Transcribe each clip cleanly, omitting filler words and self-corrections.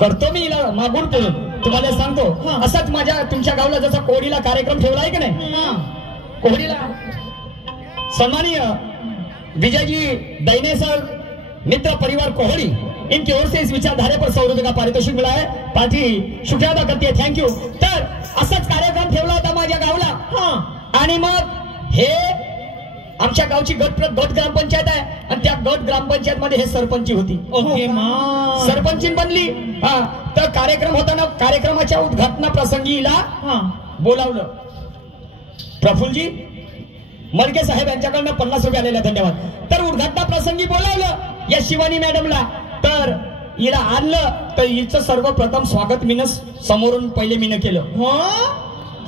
करतो मी हिला मागून पडून तुम्हाला सांगतो. असाच माझ्या तुमच्या गावला जसा कोहडीला कार्यक्रम ठेवला आहे की नाही, कोहडीला सम्मानीय विजयजी दैने सर मित्र परिवार कोहड़ी इनकी ओर से इस विचारधारे पर 100 रुपये का पारितोषिक मिला है. पार्टी शुक्रिया अदा करते है, थँक्यू. तर असाच कार्यक्रम ठेवला होता माझ्या गावला आणि मग हे आमच्या गावची गट ग्रामपंचायत आहे आणि त्या गट ग्रामपंचायत मध्ये हे सरपंच होती. सरपंच बनली. तर कार्यक्रम होता ना, कार्यक्रमाच्या उद्घाटना प्रसंगी हिला बोलावलं. प्रफुल्लजी मलके साहेब यांच्याकडनं 50 रुपये आलेले, धन्यवाद. तर उद्घाटना प्रसंगी बोलावलं या शिवानी मॅडमला. तर हिला आणलं तर हिचं सर्वप्रथम स्वागत मीनं समोरून पहिले मीनं केलं.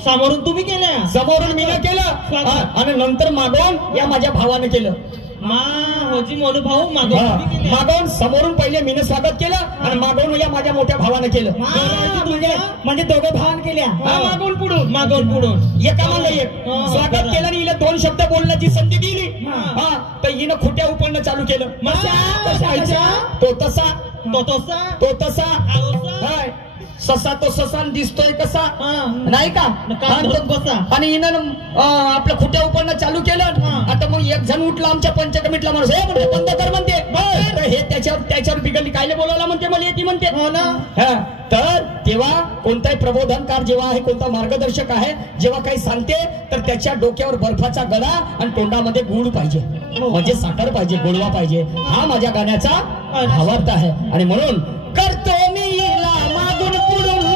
समोरून तुम्ही केलं? समोरून मीनं केलं आणि नंतर मागून या माझ्या भावानं केलं. भाऊ मागून समोरून पहिले मीनं स्वागत केलं आणि मागून या माझ्या मोठ्या भावानं केलं. म्हणजे दोघं भावानं केल्या, मागून पुढून एका मागे एक स्वागत केलं आणि हिला 2 शब्द बोलण्याची संधी दिली. तर हिनं खुट्या उपळणं चालू केलं. तो तसा ससा तो ससा दिसतोय कसा नाही का, आणि हिनं आपलं खुट्या उपळणं चालू केलं. आता मग एक जण उठला आमच्या पंच कमिटीला, माणूस हे म्हणते बंद कर म्हणते. हे त्याच्यावर बिघडली, कायले बोलायला म्हणते मला येते म्हणते. तर तेव्हा कोणताही प्रबोधनकार जेव्हा आहे, कोणता मार्गदर्शक आहे, जेव्हा काही सांगते तर त्याच्या डोक्यावर बर्फाचा गडा आणि तोंडामध्ये गुळ पाहिजे, म्हणजे साखर पाहिजे, गोडवा पाहिजे. हा माझ्या गाण्याचा भावार्थ आहे. आणि म्हणून करतो मी मागून पुढून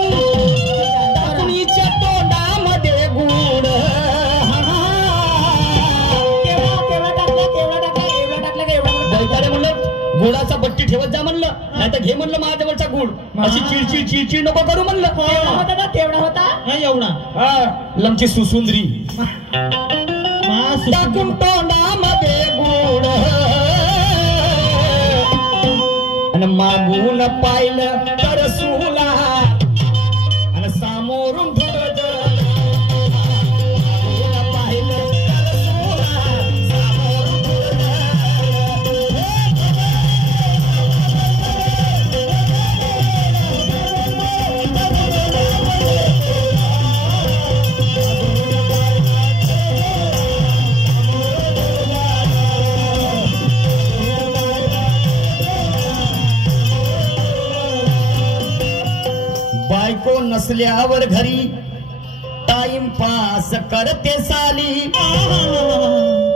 तोंडामध्ये गुड. बैताडे म्हणलं गुळाचा बट्टी ठेवत जा म्हणलं, नाही तर घे म्हणलं माझ्यावरचा गुळ. अशी चिडचिड नको करू म्हणलं. तेवढा होता एवढा लमची सुसुंदरी टाकून तोंडामध्ये गुड आणि मागून पाहिलं तर सुला आणि समोरून बायको नसल्यावर घरी टाइमपास करते साली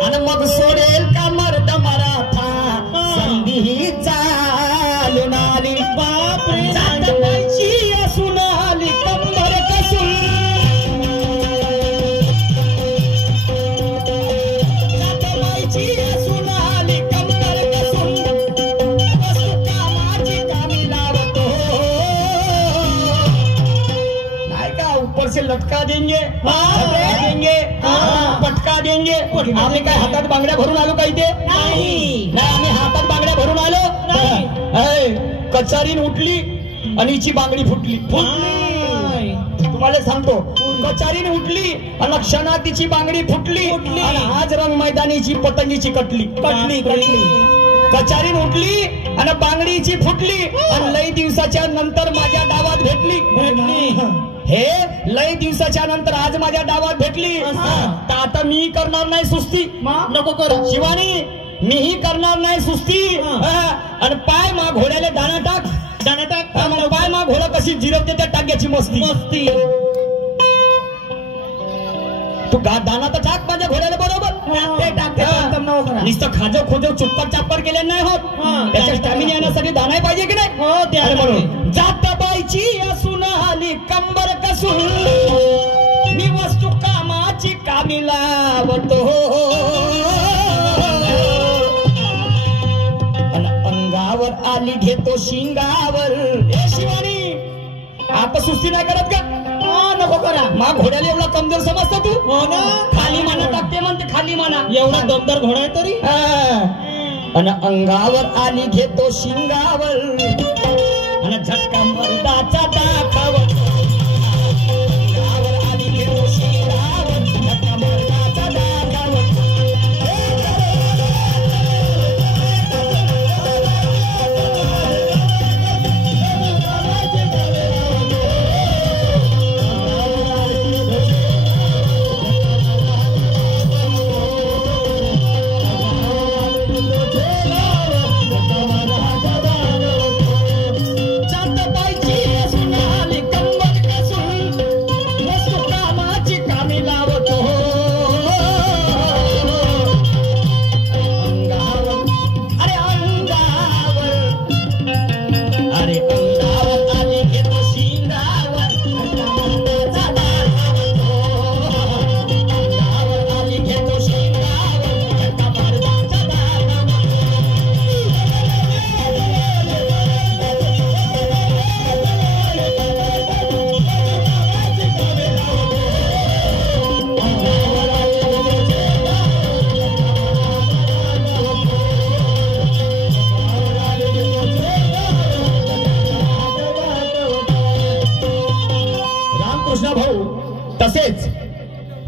आणि मग सोडेल का मर्द मराठा संधी चालून आली. बापरे जातबाईची असून आली कंबर कसून, जातबाईची असून आली कंबर कसून, वस्तू कामाची कामी लावतो. ऊपर से लटका देंगे, पटका देंगे. आम्ही काय हातात बांगड्या भरून आलो काही ते नाही, आम्ही हातात बांगड्या भरून आलो. कचारीन उठली आणि हिची बांगडी फुटली. तुम्हाला सांगतो, कचारीन उठली आणि क्षणात तिची बांगडी फुटली. आणि आज रंग मैदानीची पतंगीची कटली. कचारीन उठली आणि बांगडीची फुटली आणि लई दिवसाच्या नंतर माझ्या डावात भेटली. हे लई दिवसाच्या नंतर आज माझ्या डावात भेटली. तर आता मी करणार नाही सुस्ती. नको कर शिवानी, मीही करणार नाही सुस्ती. आणि पाय मा घोड्याला दाना टाक, पाय मा घोडा कशी जिरवते त्या टाक्याची मस्ती. तू दाना तर टाक माझ्या घोड्याला बरोबर. नुसतं खाजव खोजव चुप्पर चाप्पर केले नाही होत. त्याच्या स्टॅमिना येण्यासाठी दाना पाहिजे की नाही. म्हणून जातबाईची असून आली कंबर कसून, मी वस्तू कामाची कामी लावतो. अंगावर आली घेतो शिंगावर. शिवानी आता सुस्ती नाही करत का? नको करा. मा घोड्याला एवढा कमजोर समजतो तू? खाली माना टाकते म्हणते, खाली माना. एवढा दमदार घोडा आहे तरी. आणि अंगावर आली घेतो शिंगावर आणि झटका मर्दाचा दाखव. अंगावर आली घेतो शिंगावर, झटका मर्दाचा दाखव.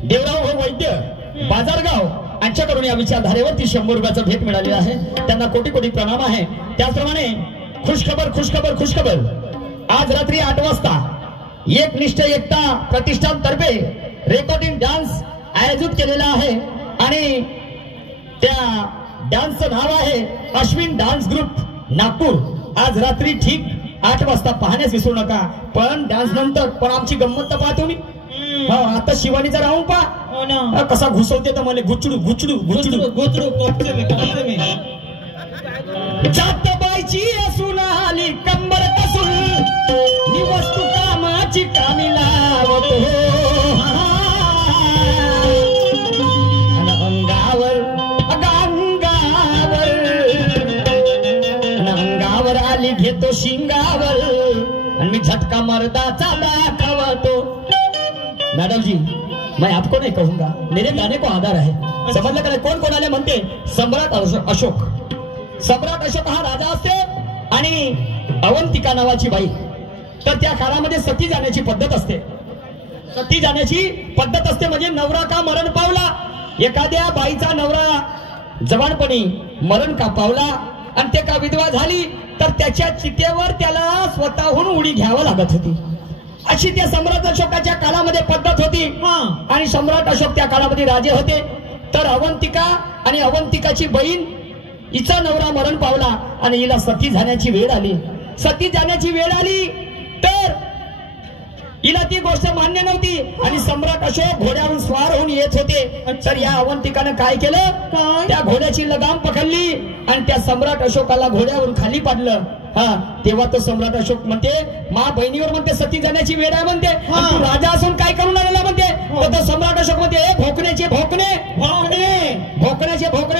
देवराव हो वैद्य बाजारगाव यांच्याकडून या विचारधारेवरती 100 रुपयाचं भेट मिळाली आहे. त्यांना कोटी कोटी प्रणाम आहे. त्याचप्रमाणे खुशखबर आज रात्री 8 वाजता एकनिष्ठ एकता प्रतिष्ठान तर्फे रेकॉर्डिंग डान्स आयोजित केलेला आहे आणि त्या डान्सचं नाव आहे अश्विन डान्स ग्रुप नागपूर. आज रात्री ठीक 8 वाजता पाहण्यास विसरू नका. पण डान्स नंतर पण आमची गंमत पहा तुम्ही. आता शिवानीचा राऊंड पहा कसा घुसवते तर मला गुचडू जात बायची असून आली कंबर कसून ही वस्तू कामाची कामी लावतो अंगावर आली घेतो शिंगावर आणि मी झटका मर्दाचा दाखवतो. मैडम जी मैं आपको नहीं कहूंगा मेरे गाने को आधार है. समजलं का? कोण कोण आले म्हणते? सम्राट अशोक. सम्राट अशोक हा राजा असते आणि अवंतिका नावाची बाई. तर त्या काळामध्ये सती जाण्याची पद्धत असते. सती जाण्याची पद्धत असते म्हणजे नवरा का मरण पावला, एखाद्या बाईचा नवरा जवानपणी मरण का पावला आणि ते का विधवा झाली तर त्याच्या चितेवर त्याला स्वतःहून उडी घ्यावं लागत होती. अशी त्या सम्राट अशोकाच्या काळामध्ये पद्धत होती. आणि सम्राट अशोक त्या काळामध्ये राजे होते. तर अवंतिका आणि अवंतिकाची बहीण हिचा नवरा मरण पावला आणि हिला सती जाण्याची वेळ आली. सती जाण्याची वेळ आली तर हिला ती गोष्ट मान्य नव्हती आणि सम्राट अशोक घोड्यावरून स्वार होऊन येत होते. तर या अवंतिकानं काय केलं? त्या घोड्याची लगाम पकडली आणि त्या सम्राट अशोकाला घोड्यावरून खाली पाडलं. तेव्हा तो सम्राट अशोक म्हणते मा बहिणीवर म्हणते सती जाण्याची वेळ आहे म्हणते. तू राजा असून काय करून आलेला म्हणते. तर तो सम्राट अशोक म्हणते भोकण्याचे भोकणे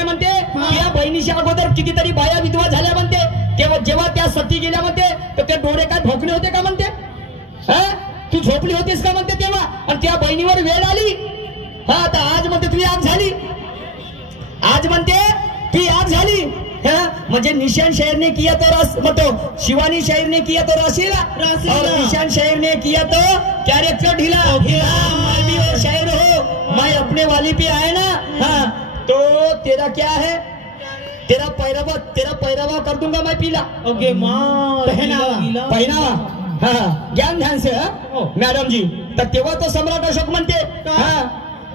म्हणते या बहिणीच्या अगोदर कितीतरी बाया विधवा झाल्या म्हणते. तेव्हा जेव्हा त्या सती गेल्या म्हणते तर ते डोळे काय भोकणे होते का म्हणते. तू झोपली होतीस का म्हणते तेव्हा आणि त्या बहिणीवर वेळ आली. आता आज म्हणते तुझी आग झाली. आज म्हणते ती आग झाली. म्हणजे निशान शायर ने किया तो रस मतो शिवानी शायर ने किया तो रसीला और निशान शायर ने किया तो कैरेक्टर ढीला. मैं भी वो शायर हो मैं अपने वाली पे आए ना. तो तेरा क्या है? तेरा पैरवा कर दूंगा मैं पीला. ओके पहनावा ज्ञान ध्यान से. मॅडम जी तर तेव्हा तो सम्राट अशोक म्हणते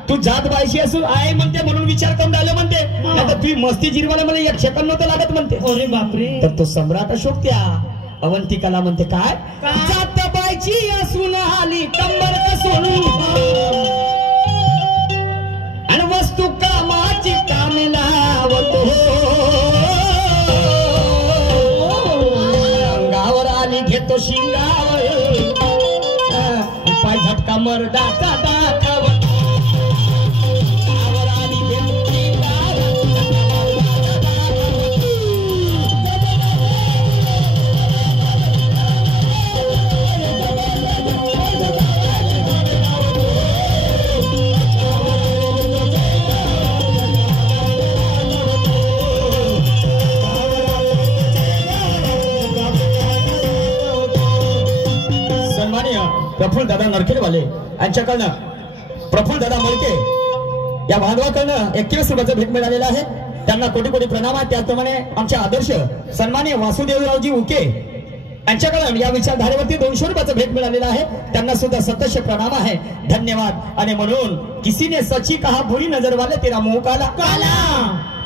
तू जात बायशी असून आहे म्हणते म्हणून विचार करून राहिलं म्हणते. आता तुझी मस्ती जिरवायला मला 1 सेकंद नव्हतं लागत म्हणते. अरे बापरे. तर तो सम्राट अशोक त्या अवंतिकाला म्हणते काय जात बायची असून आली कंबर कसून आणि वस्तू कामाची कामी लावतो अंगावर आली घेतो शिंगावर पाय झटका मर्दाचा दाखव. प्रफुल्ल दादा नरखेडवाले यांच्याकडनं प्रफुल्ल दादा मळके या बांधवाकडनं 21 रुपयाचं भेट मिळालेलं आहे. त्यांना कोटी कोटी प्रणाम आहे. त्याचप्रमाणे आमचे आदर्श सन्माननीय वासुदेवरावजी उके यांच्याकडून या विचारधारेवरती 200 रुपयाचं भेट मिळालेलं आहे. त्यांना सुद्धा सतश प्रणाम आहे. धन्यवाद. आणि म्हणून किसी ने सच्ची कहा बुरी नजर वाले तेरा मुंह काला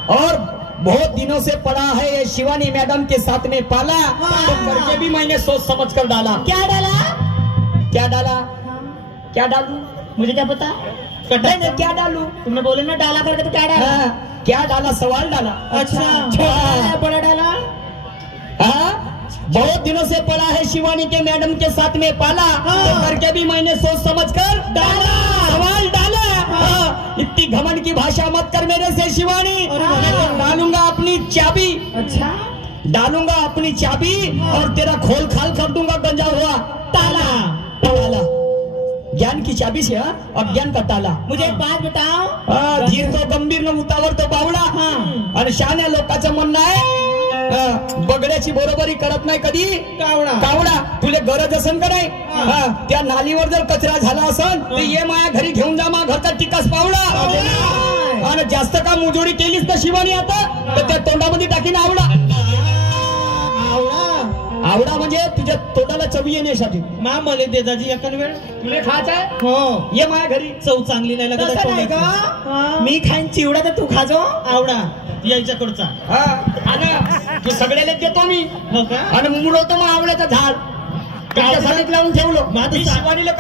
और बहुत दिनों से पड़ा है ये शिवानी मैडम के साथ में पाला तो करके भी मैंने सोच समझ कर डाला. क्या डालू मुझे क्या पता. नहीं क्या डालू तुमने बोले ना डाला करके तो क्या डाला. क्या डाला सवाल डाला. अच्छा बड़ा डाला. बहुत दिनों से पड़ा है शिवानी के मैडम के साथ में पाला तो करके भी मैंने सोच समझ कर डाला सवाल डाला. इतनी घमंड की भाषा मत कर मेरे से शिवानी. डालूंगा अपनी चाबी. अच्छा डालूंगा अपनी चाबी और तेरा खोल खाल कर दूंगा गंजा हुआ ताला. ज्ञान की चाबी से अज्ञान का ताला. मुझे एक बात बताओ. धीर तो गंभीर न उतावर तो बावळा. आणि शहाण्या लोकांचं म्हणणं आहे बगड्याची बरोबरी करत नाही कधी कावडा कावडा. तुले गरज असन का नाही त्या नालीवर जर कचरा झाला असन तर ये माया घरी घेऊन जा, मा घरचा टिकास पावडा. आणि जास्त का मुजोडी केलीस तर शिवानी आता तर त्या तोंडामध्ये टाकीन आवडा. आवडा म्हणजे तुझ्या तोंडाला चवी येण्यासाठी. मा मले देदाजी एका वेळ तुले खायचं आहे हो ये माया घरी. चव चांगली नाही लागत तसं नाही का? मी खाईन चिवडा तर तू खाजो. आवडा यायच्याकडचा. आणि तू सगळ्याला देतो मी. हो का? आणि मुरवतो मग आवड्याचं झाड तुमच्यासाठी लावून ठेवलो. माझं मी शिवानीला